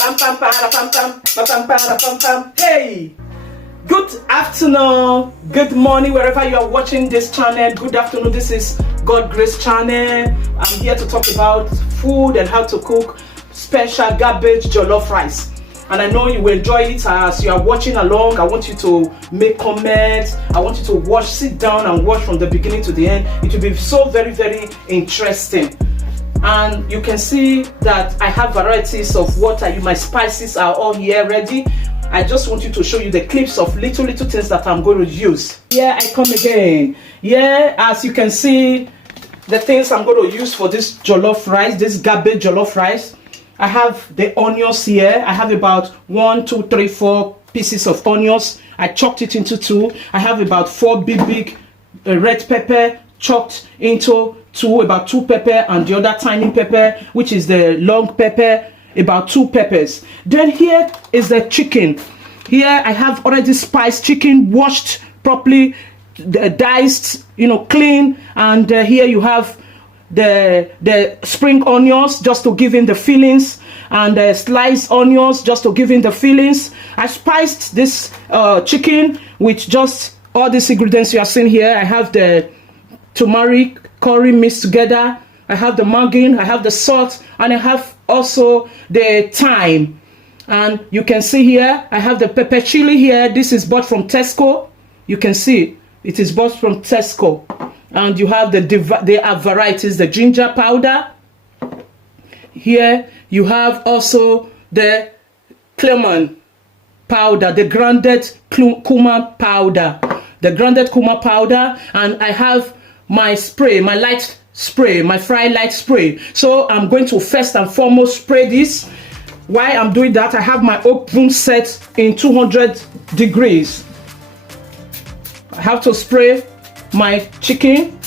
Pam pam para pam pam pam para pam pam. Hey, good afternoon, good morning, wherever you are watching this channel. Good afternoon. This is God Grace channel. I'm here to talk about food and how to cook special cabbage jollof rice. And I know you will enjoy it as you are watching along. I want you to make comments. I want you to watch, sit down and watch from the beginning to the end. It will be so very, very interesting. And you can see that I have varieties of what my spices are all here ready. I just want you to show you the clips of little things that I'm going to use. Here I come again. Here, as you can see, the things I'm going to use for this jollof rice, this cabbage jollof rice. I have the onions here. I have about 1, 2, 3, 4 pieces of onions. I chopped it into 2. I have about 4 big red pepper chopped into 2, about 2 pepper, and the other tiny pepper, which is the long pepper, about 2 peppers. Then here is the chicken. Here I have already spiced chicken, washed properly, diced, clean, and here you have the spring onions just to give in the fillings, and the sliced onions just to give in the fillings. I spiced this chicken with just all these ingredients you are seeing here. I have the turmeric, curry mixed together. I have the Maggi, I have the salt, and I have also the thyme. And you can see here, I have the pepper chili here. This is bought from Tesco. You can see it is bought from Tesco. And you have there are varieties, the ginger powder. Here you have also the Cumin powder, the grounded Cumin powder. The grounded Cumin powder. And I have my spray, my light spray, my fry light spray. So I'm going to first and foremost spray this. While I'm doing that, I have my oven set in 200 degrees. I have to spray my chicken.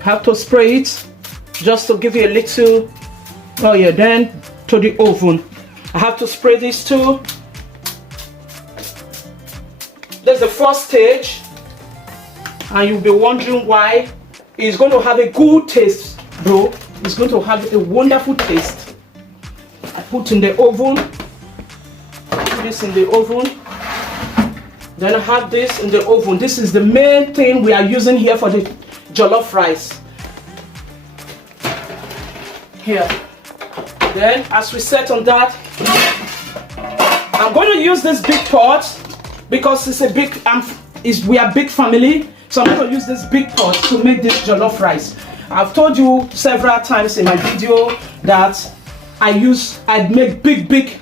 I have to spray it just to give you a little oil. Then to the oven, I have to spray this too. That's the first stage, and you'll be wondering why. It's going to have a good taste, bro. It's going to have a wonderful taste. I put in the oven. Put this in the oven. Then I have this in the oven. This is the main thing we are using here for the jollof rice. Here. Then as we set on that, I'm going to use this big pot because it's a big, we are big family. So I'm going to use this big pot to make this jollof rice. I've told you several times in my video that I make big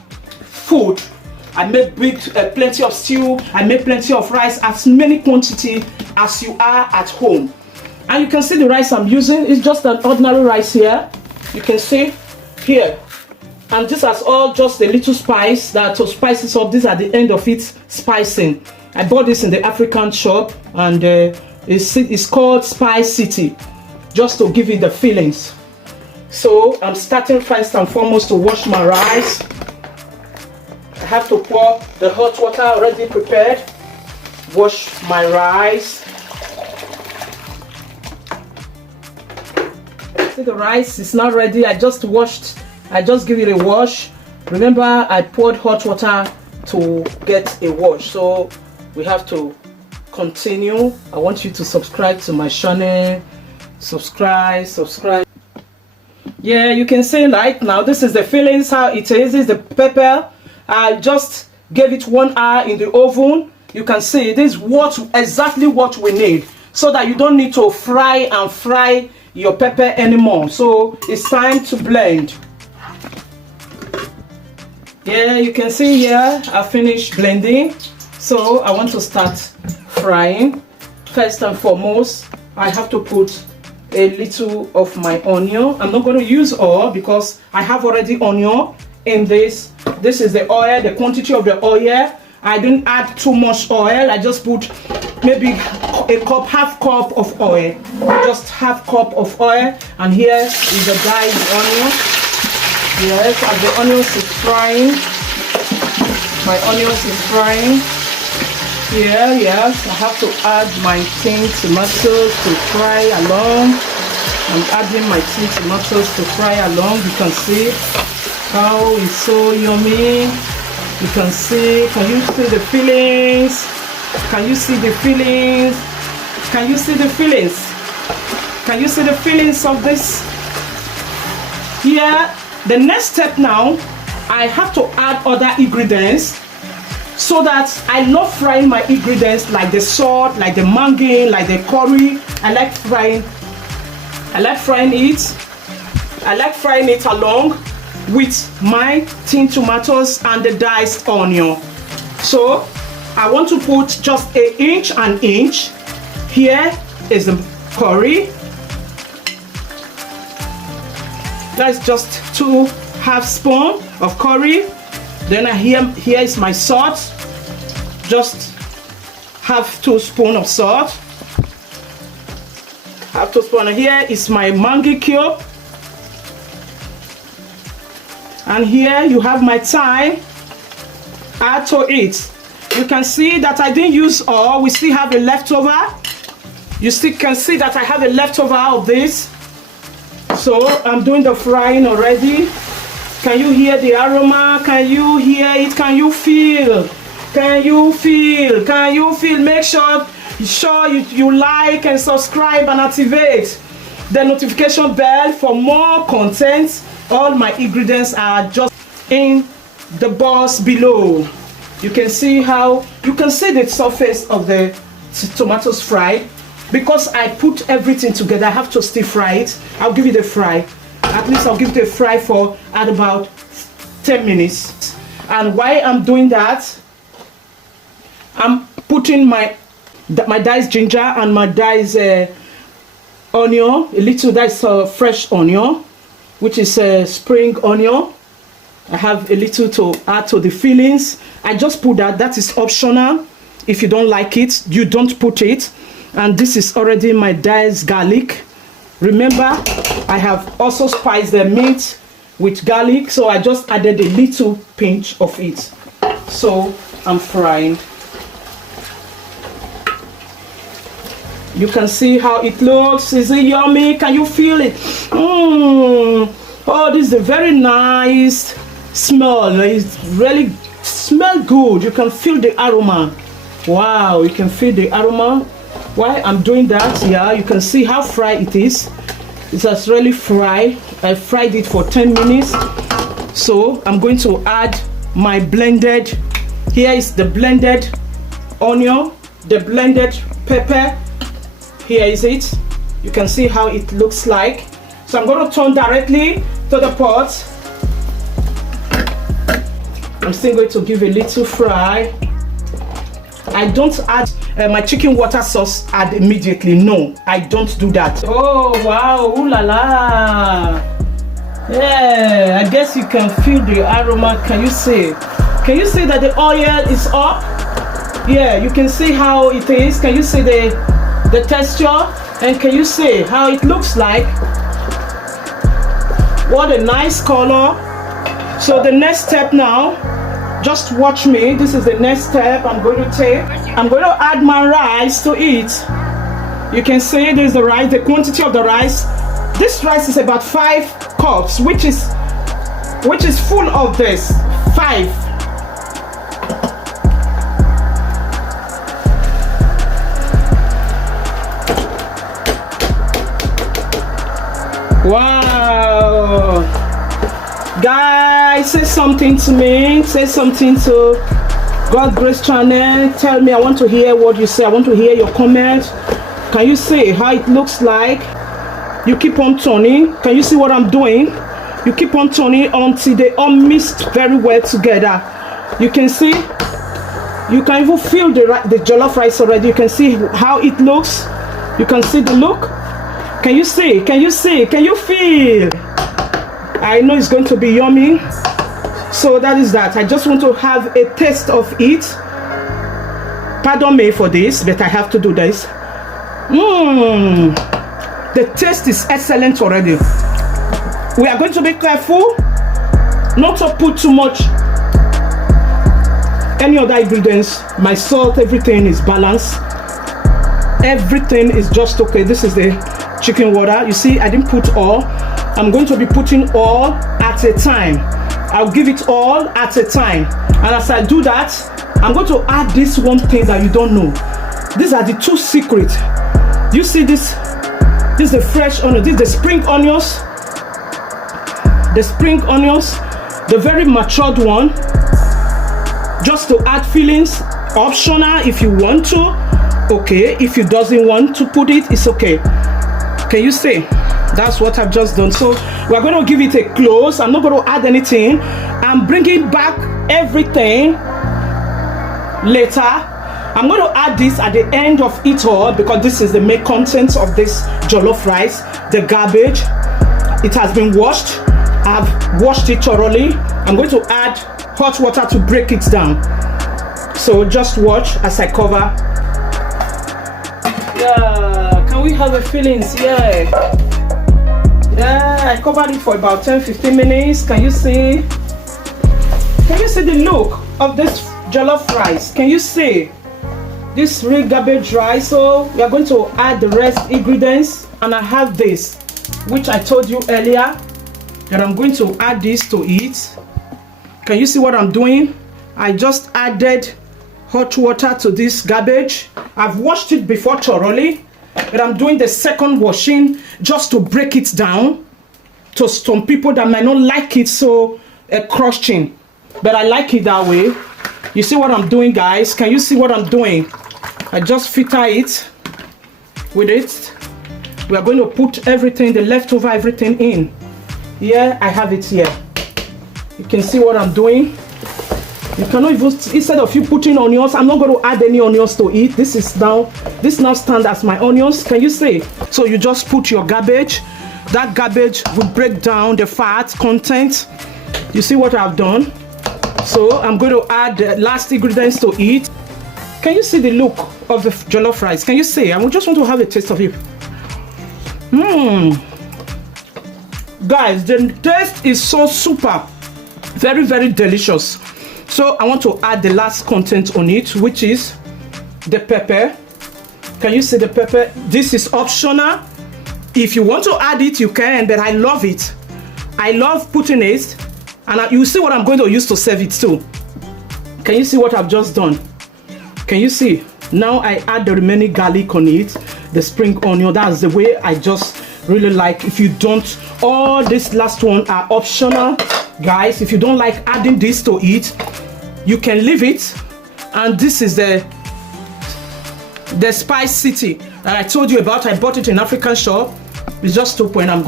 food. I make plenty of stew. I make plenty of rice, as many quantity as you are at home. And you can see the rice I'm using is just an ordinary rice here. You can see here. And this has all just a little spice to spice it up. These are the end of it spicing. I bought this in the African shop, and it's called Spice City, just to give it the feelings. So I'm starting first and foremost to wash my rice. I have to pour the hot water already prepared. Wash my rice. See, the rice is not ready. I just give it a wash. Remember, I poured hot water to get a wash. So we have to continue. I want you to subscribe to my channel. Subscribe. Yeah, you can see right now, this is the fillings, how it is. This is the pepper. I just gave it 1 hour in the oven. You can see this is exactly what we need, so that you don't need to fry your pepper anymore. So it's time to blend. Yeah, you can see here I finished blending. So I want to start frying. First and foremost, I have to put a little of my onion. I'm not going to use all because I have already onion in this. This is the oil, the quantity of the oil. I didn't add too much oil. I just put maybe half cup of oil. Just half cup of oil. And here is the diced onion. Yes, as the onions is frying. My onions is frying. Here, yes, I have to add my tin tomatoes to fry along. I'm adding my tin tomatoes to fry along. You can see Oh, it's so yummy. You can see the fillings? Can you see the fillings? Can you see the fillings? Can you see the fillings of this? Here, the next step now, I have to add other ingredients so that I love frying my ingredients like the salt, like the Maggi, like the curry. I like frying it along with my tin tomatoes and the diced onion. So I want to put just an inch. Here is the curry. That's just 2/2 spoon of curry. Then here is my salt. Just 1/2 teaspoon of salt. 1/2 teaspoon. Here is my Maggi cube. And here you have my thyme. Add to it. You can see that I didn't use all. We still have a leftover. You still can see that I have a leftover of this. So I'm doing the frying already. Can you hear the aroma? Can you hear it? Can you feel? Can you feel? Can you feel? Make sure you like and subscribe and activate the notification bell for more content. All my ingredients are just in the box below. You can see the surface of the tomatoes fried. Because I put everything together, I have to stir fry it. I'll give it a fry. At least I'll give it a fry for at about 10 minutes. And while I'm doing that, I'm putting my diced ginger and my diced onion, a little diced fresh onion, which is spring onion. I have a little to add to the fillings. I just put that. That is optional. If you don't like it, you don't put it. And this is already my diced garlic. Remember, I have also spiced the meat with garlic, so I just added a little pinch of it. So I'm frying. You can see how it looks. Is it yummy? Can you feel it? Oh, this is a very nice smell. It really smells good. You can feel the aroma. Wow, you can feel the aroma. While I'm doing that, yeah, you can see how fried it is. It has really fried. I fried it for 10 minutes. So I'm going to add my blended. Here is the blended onion, the blended pepper. Here is it. You can see how it looks like. So I'm going to turn directly to the pot. I'm still going to give a little fry. I don't add my chicken water sauce immediately. No, I don't do that. Oh wow, ooh la la. Yeah, I guess you can feel the aroma. Can you see? Can you see that the oil is up? Yeah, you can see how it is. Can you see the texture? And can you see how it looks like? What a nice color. So the next step now, just watch me. This is the next step I'm going to take. I'm going to add my rice to it. You can see there's the rice, the quantity of the rice. This rice is about 5 cups, which is full of this. 5. Wow. Guys, say something to me. Say something to God Grace Channel. Tell me. I want to hear what you say. I want to hear your comments. Can you see how it looks like? You keep on turning. Can you see what I'm doing? You keep on turning until they all mixed very well together. You can see. You can even feel the jollof rice already. You can see how it looks. You can see the look. Can you see? Can you see? Can you feel? I know it's going to be yummy. So that is that. I just want to have a taste of it. Pardon me for this, but I have to do this. The taste is excellent already. We are going to be careful not to put too much any other ingredients. My salt, everything is balanced. Everything is just okay. This is the chicken water. You see, I didn't put all. I'm going to be putting all at a time. I'll give it all at a time. And as I do that, I'm going to add this one thing that you don't know. These are the 2 secrets. You see this? This is the fresh onion. This is the spring onions. The spring onions, the very matured one. Just to add fillings, optional if you want to. Okay, if you doesn't want to put it, it's okay. Can you see? That's what I've just done. So we're going to give it a close. I'm not going to add anything. I'm bringing back everything later. I'm going to add this at the end of it all because this is the main contents of this jollof rice. The cabbage, it has been washed. I've washed it thoroughly. I'm going to add hot water to break it down. So just watch as I cover. Yeah, can we have a fillings? Yeah, I covered it for about 10-15 minutes. Can you see? Can you see the look of this jollof rice? Can you see this real cabbage rice? So we are going to add the rest ingredients, and I have this, which I told you earlier that I'm going to add this to it. Can you see what I'm doing? I just added hot water to this cabbage. I've washed it before thoroughly, but I'm doing the second washing just to break it down to some people that might not like it so crushing, but I like it that way. You see what I'm doing, guys? Can you see what I'm doing? I just filter it with it. We are going to put everything, the leftover everything in. Yeah, I have it here. You can see what I'm doing. You cannot even, instead of you putting onions, I'm not going to add any onions to it. This now stands as my onions. Can you see? So you just put your cabbage. That cabbage will break down the fat content. You see what I've done? So I'm going to add the last ingredients to it. Can you see the look of the jollof rice? Can you see? I just want to have a taste of it. Guys, the taste is so super, very, very delicious. So I want to add the last content on it, which is the pepper. Can you see the pepper? This is optional. If you want to add it, you can, but I love it. I love putting it, and you see what I'm going to use to serve it too. Can you see what I've just done? Can you see? Now I add the remaining garlic on it, the spring onion. That's the way I just really like. If you don't, all this last one are optional, guys. If you don't like adding this to it, you can leave it. And this is the Spice City that I told you about. I bought it in African shop. It's just 2 point. I'm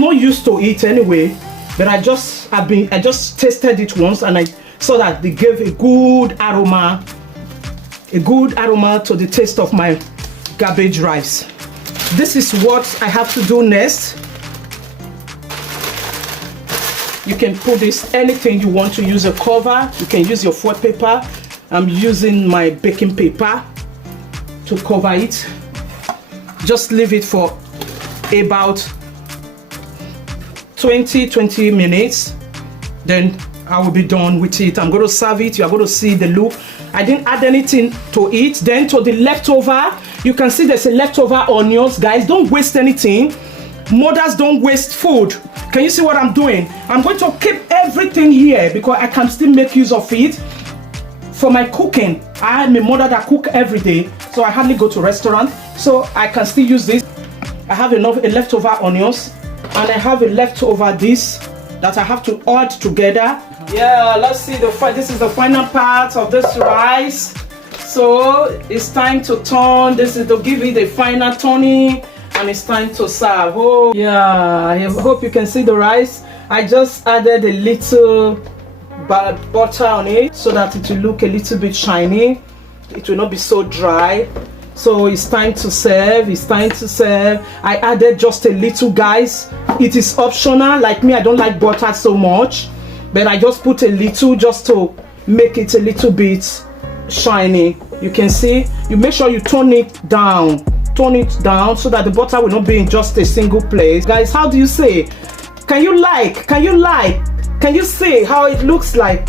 not used to it anyway, but I just tasted it once, and I saw that they gave a good aroma to the taste of my cabbage rice. This is what I have to do next. You can put this anything you want to use, a cover. You can use your foil paper. I'm using my baking paper to cover it. Just leave it for about 20 minutes. Then I will be done with it. I'm going to serve it. You are going to see the look. I didn't add anything to it. Then to the leftover, you can see there's a leftover onions. Guys, don't waste anything. Mothers don't waste food. Can you see what I'm doing? I'm going to keep everything here because I can still make use of it for my cooking. I am a mother that cook every day, so I hardly go to restaurant, so I can still use this. I have a leftover onions, and I have a leftover this that I have to add together. Yeah, let's see this is the final part of this rice. So it's time to turn. This is to give it a final turning, and it's time to serve. Oh yeah, I hope you can see the rice. I just added a little butter on it so that it will look a little bit shiny. It will not be so dry. So it's time to serve. It's time to serve. I added just a little, guys. It is optional. Like me, I don't like butter so much, but I just put a little just to make it a little bit shiny. You can see. You make sure you turn it down so that the butter will not be in just a single place. Guys, how do you say? Can you see how it looks like?